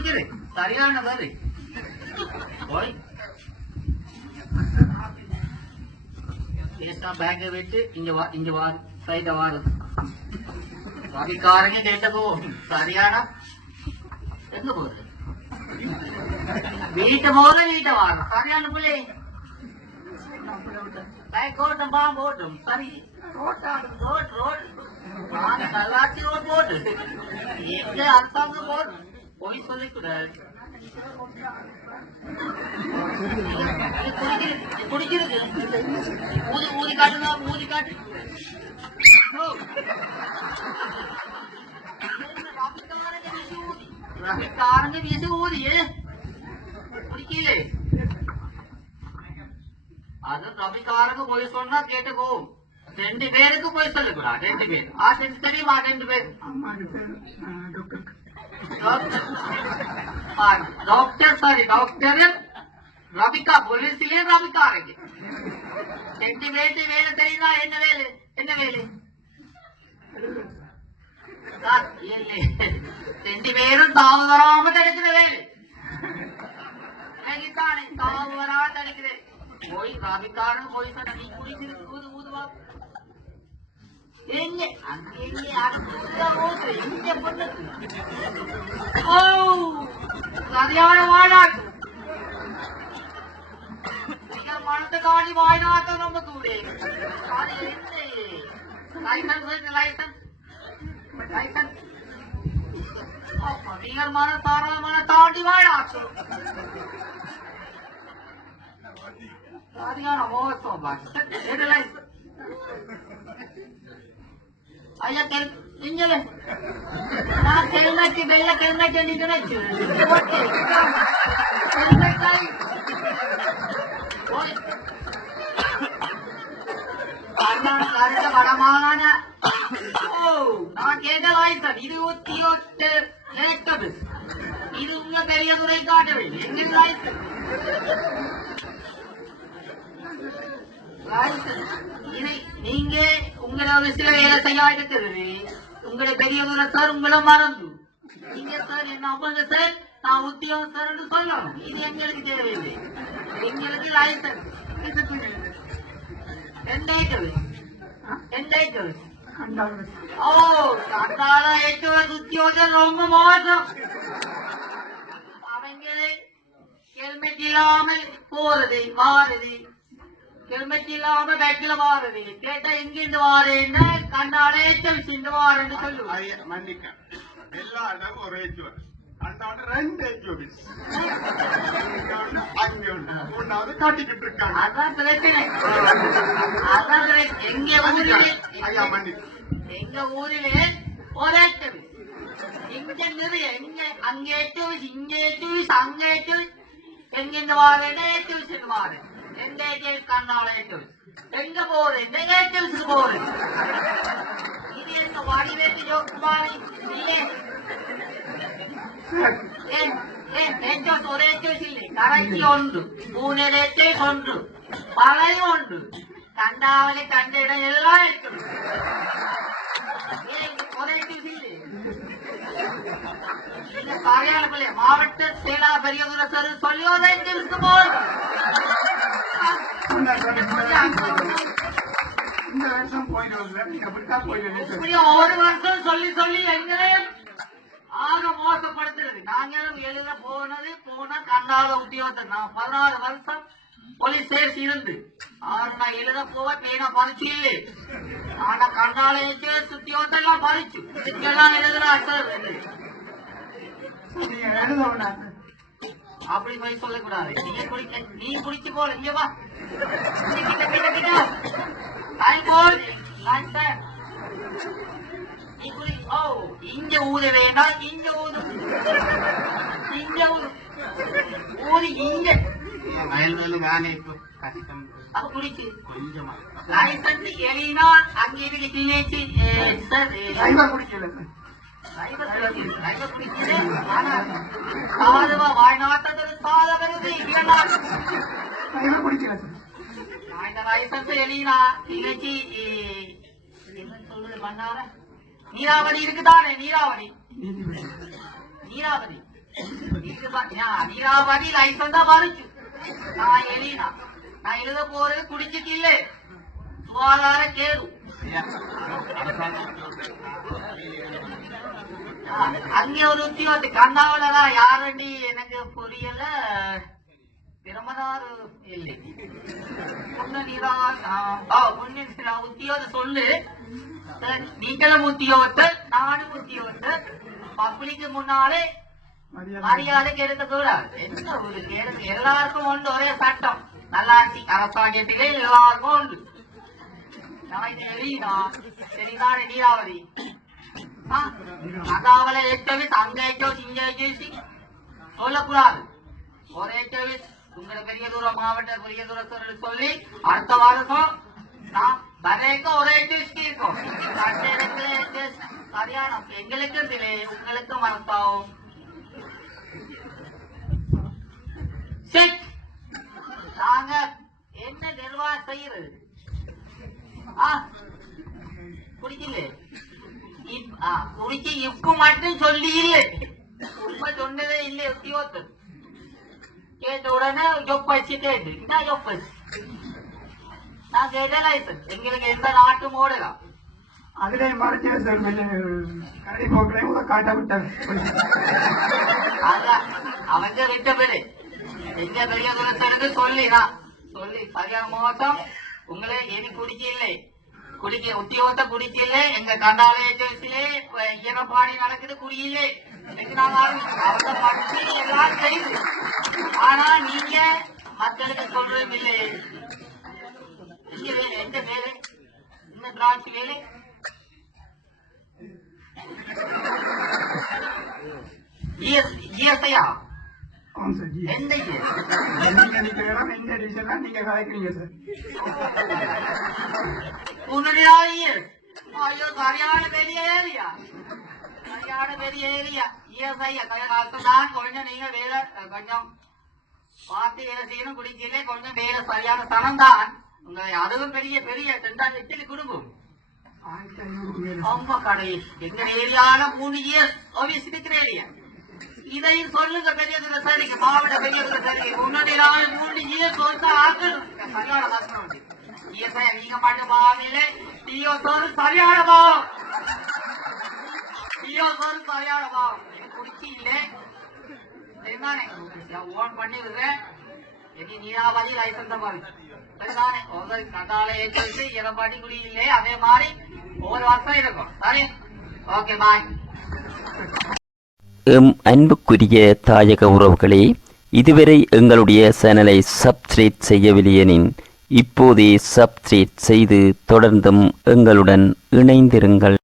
குடிக்குது சரியான பாரு போய் பேசா பேங்க விட்டு இங்க வா இங்க வா சைட வாரு வகைக்காரங்க கேட்டதோ சரியானா எங்க போகுது வீட்டு போல வீட்டை வாரு சரியான பிள்ளை பேக் ஓட்டம் பாம்பு ஓட்டும் சரி ரோட்டாடு ரோட் ரோட் வாங்க நல்லாச்சு ரோட் போட்டு எங்க அரசாங்கம் போடு போய் சொல்லிக்கூடாது குடிக்கிறது. ஊதி ஊதி காட்டுதா ஊதி காட்டு. ஓ. ரவிக்காரங்க வீசி ஊதியே குடிக்கலே. அது ரவிக்காரங்க போய் சொன்னா கேட்டுக்கோ. ரெண்டு பேருக்கு போய் சொல்லக்கூடாது ரெண்டு பேர். ஆ ரெண்டு தெரியுமா ரெண்டு பேர் doctor doctor sorry doctor Ravika போலீஸ்லயே ரவிக்காரங்க ரெண்டு பேருக்கு வேலை தெரியுதா என்ன வேலை என்ன வேலை சார், இல்லை. ரெண்டு பேரும் தாவு வராம தடுக்கிற வேலை அதுதானே தாவு வராம தடுக்கிறேன் போய் ரவிக்காரன் போய் சொன்ன நீ குடிக்கிறது ஊது ஊதுவா எங்க அங்க எங்க அங்க ஊதுற எங்க பொண்ணு ஓ சரியான வாழாட்டு மனத்தை காணி வாய்நாத்த நம்ம தூடே அது என்ன லைசன்ஸ் லைசன்ஸ் லைசன்ஸ் நீங்கள் மன தாராளமான தாண்டி வாழாச்சு சரியான மோசம் பாஸ் எடு லைசன்ஸ் ஐயா தெல் இங்கலே நான் ஹெல்மெட் வெள்ள ஹெல்மெட் நீங்க நினைச்சு ஓகே ஹெல்மெட் ஆயி ஓய் கர்நாடக கருட வடமான ஓ நான் கேட்ட லைசன் இருபத்தி எட்டு லேட்டது இது உங்க பெரிய துறை காட்டவில்லை எங்க லைசன் இதை நீங்க உங்களை உங்களோட சில வேலை செய்ய இருக்கிறது உங்களை பெரியவங்க சார் உங்களை மறந்து. நீங்க சார் என்ன அவங்க சார்? நான் உத்தியோகம் சார் சொல்லணும் இது எங்களுக்கு தேவையில்லை. எங்களுக்கு லைசன்ஸ் ரெண்டாயிரம் ரெண்டாயிரம் ஓ கண்டால ஏற்றுவது உத்தியோகம் ரொம்ப மோசம். அவங்களே ஹெல்மெட் இல்லாமல் போறது வாருது ஹெல்மெட் இல்லாம பேக்கில வாருது கேட்டா எங்கிருந்து வாரேன்னு கண்ணாலே தெரிச்சுட்டு வாரேன்னு சொல்லுவாங்க மன்னிக்க எல்லா இடமும் ஒரு ஏச்சுவர் அந்தாண்டு ரெண்டு ஏச்சுவர் அங்க மூணாவது காட்டிக்கிட்டு இருக்காங்க. அதான் பிரச்சனை. அதான். எங்க ஊரிலே ஐயா மன்னிக்க எங்க ஊரிலே ஒரே தெரு. இங்க நிறைய இங்க அங்க வயசு இங்க வயசு அங்க எட்டு வயசு எங்க இந்த வாரேன்னு எட்டு வயசு நெகட்டிவ் கண்ணாலேட்டிவ் எங்க போறது நெகட்டிவ்ஸ் போறது இது என்ன வடிவேட்டு ஜோக் மாதிரி ஒரே இல்லை கரைச்சி ஒன்று பூனெரேட்டே ஒன்று பழைய ஒன்று கண்டாவலை கண்ட இடம் எல்லாம் இருக்குது ஒரே இல்லை மாவட்ட சேனா பெரியதுரை சொல்லி போய் இந்த வருஷம் ஒரு வருஷம் சொல்லி சொல்லி எங்களையும் ஆக மோசப்படுத்துறது. நாங்களும் எழுத போனது போனா கண்ணால உத்தியோகத்தை நான் பதினாறு வருஷம் போலீஸ் சேர்ச்சி இருந்து. ஆனா நான் எழுத போக பேனா பறிச்சு. ஆனா கண்ணால உத்தியோகத்தை எல்லாம் பறிச்சு. இதுக்கெல்லாம் எழுதுற எழுதணும் அப்படி போய் சொல்லக்கூடாது. நீ குடிக்க நீ குடிச்சு போல இங்க வா. இங்க ஊத வேண்டாம் இங்க ஊது. இங்க ஊது. ஊதி இங்க. வேலை இப்போ கஷ்டம். குடிச்சு. கொஞ்சமா. லைசன்ஸ் எலினா அங்க இருக்கு கிளினேச்சு சார் டிரைவர் குடிக்கல. சாதவ வாழ்நாட்டத்தில் சாத வருது இரண்டாவது டிரைவர் குடிக்கல. நான் இந்த லைசன்ஸ் எலினா இன்னைக்கு என்ன சொல்றது மன்னார நீராவதி இருக்குதானே நீராவதி நீராவதி இது பா- லைசன்ஸ் தான் பறிச்சு நான் எலினா. நான் எழுத போறது குடிச்சிட்டு இல்லை. சுகாதார கேது அங்க ஒரு உத்தியோகத்து கண்ணாவிலதான் யாரண்டி எனக்கு புரியல. பிரமதார் இல்லை. உத்தியோக சொல்லு. நீங்களும் உத்தியோகத்தை நானும் உத்தியோகத்தை. பப்ளிக்கு முன்னாலே மரியாதை. கெடுக்க கூடாது. என்ன ஒரு எல்லாருக்கும் உண்டு ஒரே சட்டம். நல்லாட்சி அரசாங்கத்திலே எல்லாருக்கும் தெரியுதா? சரிதானே நீராவதி. அதாவல ஏற்றவிஸ் அங்க ஏற்றவிஸ் இங்க ஏற்றவிஸ் சொல்லக்கூடாது. ஒரே ஏற்றவிஸ் உங்களை பெரிய தூரம் மாவட்ட பெரிய தூரத்தில் சொல்லி அடுத்த வாரத்தும் நான் வரைக்க ஒரே டெஸ்ட் இருக்கும் சரியான எங்களுக்கும் திலே உங்களுக்கும் மனசாவும் நாங்க என்ன நிர்வாகம் செய்யறது? குடிக்கல குடிச்சு இப்ப மட்டும் சொல்லி இல்லை. உண்மை சொன்னதே இல்லை உத்தியோகத்தர். கேட்ட உடனே ஜொப்பச்சு கேட்டு என்ன ஜொப்பச்சு நான் கேட்டேன் லைசன்ஸ் எங்களுக்கு எந்த நாட்டு மோடலாம் அதிலே மறைச்சே சார் கடை போக்கலே கூட காட்ட அதான் அவங்க விட்ட பேரு எங்க பெரிய துரத்தனுக்கு சொல்லினா சொல்லி சரியான மோசம் உங்களை இனி குடிக்க இல்லை குடிக்க உத்தியோகத்தை குடிக்க இல்லை எங்க கண்டாலயத்திலே ஈரப்பாடி நடக்குது குடியில்லை இன்னைக்கு நாங்க ஆரம்பிச்சோம். அவங்க மட்டும் எல்லாம் செய்யுது ஆனா நீங்க மக்களுக்கு சொல்றதும் இல்லை இங்க வேலை எந்த வேலை இந்த பிரான்ச் வேலை இயற்கையா ஆமாம் சார் ஜி எந்த இயற்கை? நீங்க நிக்கிற இடம் எந்த டிவிஷன்லாம் நீங்க கலைக்கிறீங்க சார் உன்னுடைய இயர் ஐயோ சரியான பெரிய ஏரியா சரியான பெரிய ஏரியா இஎஸ்ஐ இயற்கை தான் கொஞ்சம் நீங்க வேலை கொஞ்சம் பார்த்து வேலை செய்யணும் குடிக்கல கொஞ்சம் வேலை சரியான தனம் தான் உங்களை அதுவும் பெரிய பெரிய ரெண்டாயிரம் எட்டில் குடும்பம் ரொம்ப கடை எங்க ஏரியால மூணு இயர்ஸ் ஆபீஸ் இருக்கிற ஏரியா இதையும் சொல்லுங்க பெரிய சரிங்க மாவட்ட பெரிய சரிங்க முன்னாடி மூணு இயர்ஸ் வந்து ஆக்கள் சரியான ஆக்கணும் இயற்கை நீங்க பாட்டு பாவையிலே டிஓ சரியான பாவம் டிஓ சோறு சரியான குடிச்சி இல்லை. சரிதானே? ஓன் பண்ணி விடுறேன் இனி நீராவதி லைசன்ஸ் மாதிரி சரிதானே? ஒவ்வொரு கண்டால ஏற்றி எடப்பாடி குடி இல்லை. அதே மாதிரி ஒவ்வொரு வருஷம் இருக்கும். சரி. ஓகே பாய் எம் அன்புக்குரிய தாயக உறவுகளே இதுவரை எங்களுடைய சேனலை சப்ஸ்கிரைப் செய்யவில்லையெனின் இப்போதே சப்ஸ்கிரைப் செய்து தொடர்ந்தும் எங்களுடன் இணைந்திருங்கள்.